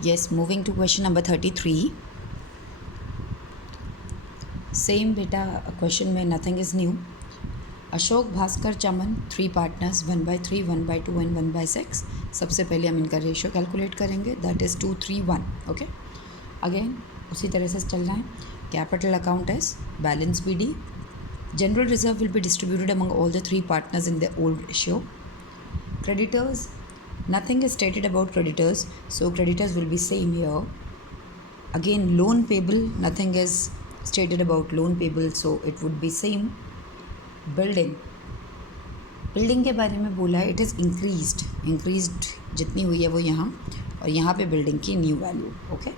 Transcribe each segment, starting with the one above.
Yes, moving to question number 33. Same beta question में nothing is new. Ashok, Bhaskar, Chaman, 3 partners, 1/3, 1/2 and 1/6. सबसे पहले हम इनका रेशियो कैलकुलेट करेंगे, दैट इज़ 2, 3, 1. ओके, अगेन उसी तरह से चलना है. Capital account is balance BD. General reserve will be distributed among all the 3 partners in the old ratio. Creditors, nothing is stated about creditors, so creditors will be same here. Again, loan payable, nothing is stated about loan payable, so it would be same. Building के बारे में बोला है, it is increased जितनी हुई है वो यहाँ, और यहाँ पे बिल्डिंग की new value. Okay,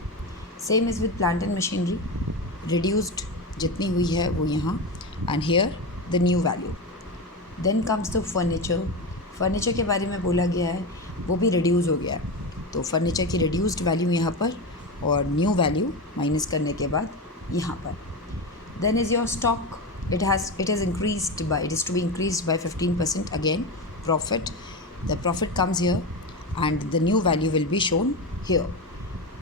same is with plant and machinery, reduced जितनी हुई है वो यहाँ, and here the new value. Then comes the furniture के बारे में बोला गया है, वो भी रिड्यूस हो गया है, तो फर्नीचर की रिड्यूस्ड वैल्यू यहाँ पर और न्यू वैल्यू माइनस करने के बाद यहाँ पर. Then is your stock, it is increased by, it is to be increased by 15%. Again, the profit comes here and the new value will be shown here.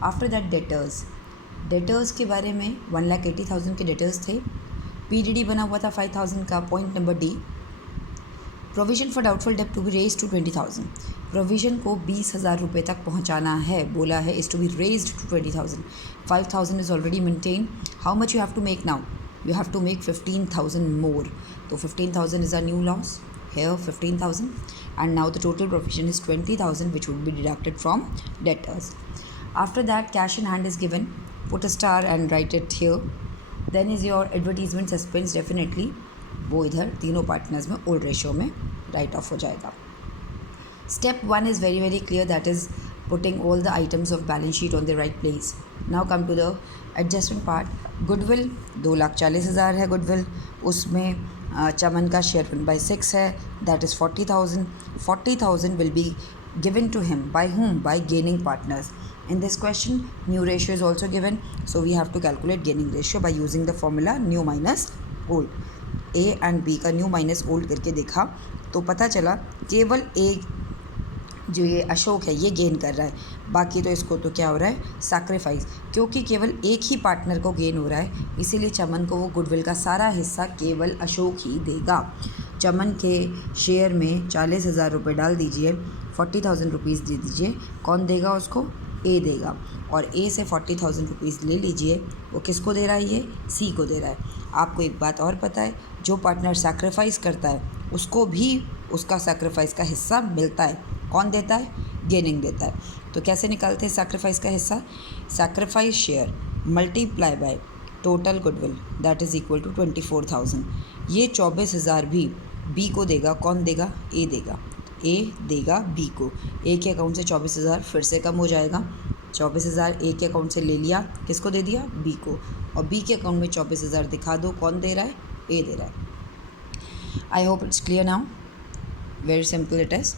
After that, debtors के बारे में 1,80,000 के debtors थे. PDD बना हुआ था 5,000 का. Point number D, provision for doubtful डेप्ट to be raise to 20,000. Provision को 20,000 रुपये तक पहुंचाना है, बोला है, is to be raised to 20,000. 5,000 is already maintain. How much you have to make now? You have to make 15,000 more. So 15,000 is our new loss. Here 15,000, and now the total provision is 20,000, which would be deducted from debtors. After that, cash in hand is given. Put a star and write it here. Then is your advertisement suspense, definitely. वो इधर तीनों partners में old ratio में right of हो जाएगा. Step 1 is very very clear, that is putting all the items of balance sheet on the right place. Now come to the adjustment part. Goodwill 2,40,000 है goodwill, उसमें चमन का share 1/6 है, that is 40,000. 40,000 will be given to him by whom? By gaining partners. In this question, new ratio is also given, so we have to calculate gaining ratio by using the formula new minus old. A and B का new minus old करके देखा तो पता चला केवल A जो ये अशोक है ये गेन कर रहा है, बाकी तो इसको तो क्या हो रहा है, सैक्रिफाइस. क्योंकि केवल एक ही पार्टनर को गेन हो रहा है, इसीलिए चमन को वो गुडविल का सारा हिस्सा केवल अशोक ही देगा. चमन के शेयर में 40,000 रुपये डाल दीजिए, 40,000 रुपीज़ दे दीजिए. कौन देगा उसको? ए देगा. और ए से 40,000 रुपीज़ ले लीजिए. वो किसको दे रहा है? ये सी को दे रहा है. आपको एक बात और पता है, जो पार्टनर सैक्रिफाइस करता है उसको भी उसका सैक्रिफाइस का हिस्सा मिलता है. कौन देता है? गेनिंग देता है. तो कैसे निकालते हैं सैक्रिफाइस का हिस्सा? Sacrifice share multiply by total goodwill, that is equal to 24,000. ये 24,000 भी बी को देगा. कौन देगा? ए देगा. ए देगा बी को. ए के अकाउंट से 24,000 फिर से कम हो जाएगा. 24,000 ए के अकाउंट से ले लिया, किसको दे दिया? बी को. और बी के अकाउंट में 24,000 दिखा दो, कौन दे रहा है? ए दे रहा है. I hope it's clear now. Very simple it is.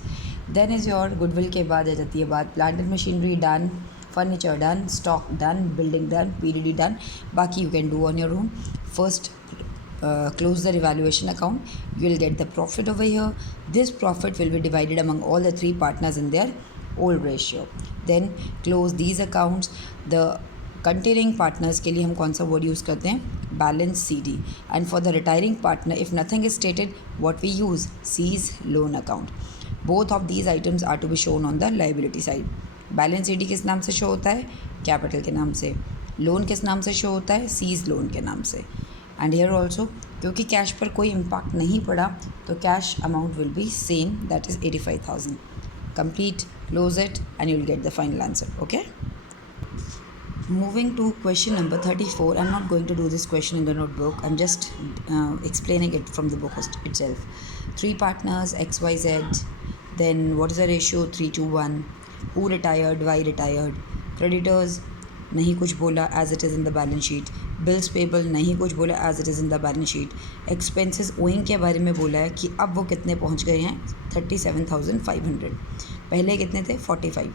Then is your goodwill के बाद आ जाती है बात plant and machinery done, furniture done, stock done, building done, PDD done. बाकी you can do on your own. First close the revaluation account. You will get the profit over here. This profit will be divided among all the 3 partners in their old ratio. Then close these accounts. The containing partners के लिए हम कौन सा word use करते हैं? Balance CD. And for the retiring partner, if nothing is stated, what we use? C's loan account. Both of these items are to be shown on the liability side. Balance CD किस नाम से show होता है? Capital के नाम से. Loan किस नाम से शो होता है? C's लोन के नाम से. एंड हेयर ऑल्सो, क्योंकि कैश पर कोई इम्पैक्ट नहीं पड़ा तो cash amount will be same, that is 85,000. Complete, close it and you will get the final answer. Okay, moving to question number 34. I am not going to do this question in the notebook, I am just explaining it from the book itself. 3 partners XYZ. Then what is the ratio? 3:1. Who retired? Why retired? Creditors नहीं कुछ बोला, as it is in the balance sheet. Bills payable नहीं कुछ बोला, as it is in the balance sheet. Expenses owing के बारे में बोला है कि अब वो कितने पहुंच गए हैं? 37,500. पहले कितने थे? 45.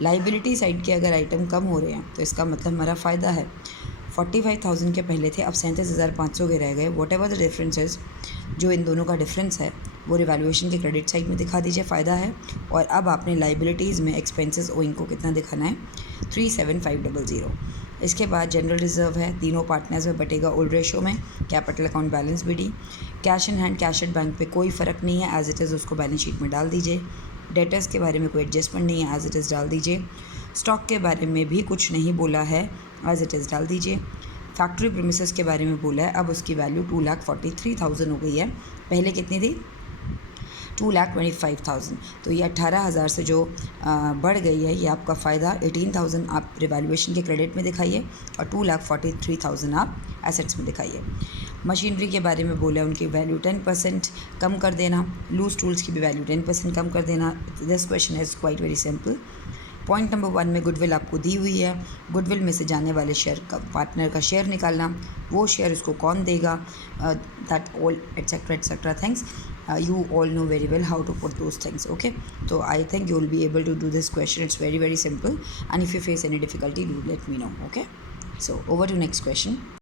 लाइबिलिटी साइड के अगर आइटम कम हो रहे हैं तो इसका मतलब हमारा फ़ायदा है. 45,000 के पहले थे, अब 37,500 के रह गए. What ever the difference is, जो इन दोनों का डिफरेंस है वो रिवैल्यूएशन के क्रेडिट साइड में दिखा दीजिए, फ़ायदा है। और अब आपने लाइबिलिटीज़ में एक्सपेंसेस ओइंग को कितना दिखाना है, 37500। इसके बाद जनरल रिजर्व है, तीनों पार्टनर्स में बटेगा ओल्ड रेशो में। Capital account balance BD, cash in hand cash at bank पे कोई फ़र्क नहीं है, एज इट इज़ उसको बैलेंस शीट में डाल दीजिए। डेटर्स के बारे में कोई एडजस्टमेंट नहीं है, एज इट इज़ डाल दीजिए। स्टॉक के बारे में भी कुछ नहीं बोला है, एज इट इज़ डाल दीजिए। फैक्ट्री प्रीमिसेस के बारे में बोला है, अब उसकी वैल्यू 2,43,000 हो गई है, पहले कितनी थी, 2,25,000। तो ये 18,000 से जो बढ़ गई है, ये आपका फ़ायदा। 18,000 आप रिवैल्यूएशन के क्रेडिट में दिखाइए और 2,43,000 आप एसेट्स में दिखाइए। मशीनरी के बारे में बोला है, उनकी वैल्यू 10% कम कर देना, लूज टूल्स की भी वैल्यू 10% कम कर देना। This question is quite very simple. Point number 1 में गुडविल आपको दी हुई है, गुडविल में से जाने वाले शेयर का पार्टनर का शेयर निकालना, वो शेयर उसको कौन देगा, that all etcetera things you all know very well how to put those things. Okay, so I think you will be able to do this question. It's very simple, and if you face any difficulty, do let me know. Okay, so over to next question.